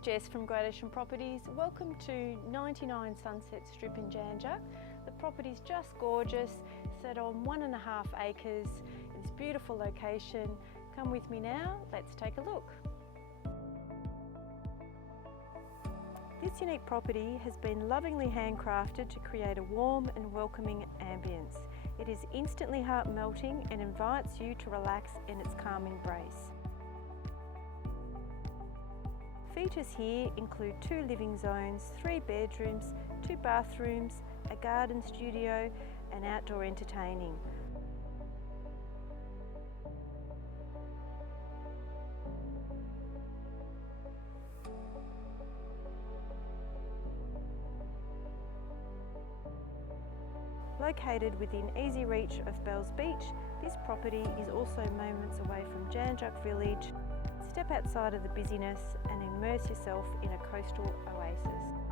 I'm Jess from Great Ocean Properties. Welcome to 99 Sunset Strip in Jandja. The property's just gorgeous, set on 1.5 acres. It's a beautiful location. Come with me now, let's take a look. This unique property has been lovingly handcrafted to create a warm and welcoming ambience. It is instantly heart-melting and invites you to relax in its calm embrace. Features here include 2 living zones, 3 bedrooms, 2 bathrooms, a garden studio and outdoor entertaining. Located within easy reach of Bells Beach, this property is also moments away from Jandja Village. Step outside of the busyness and immerse yourself in a coastal oasis.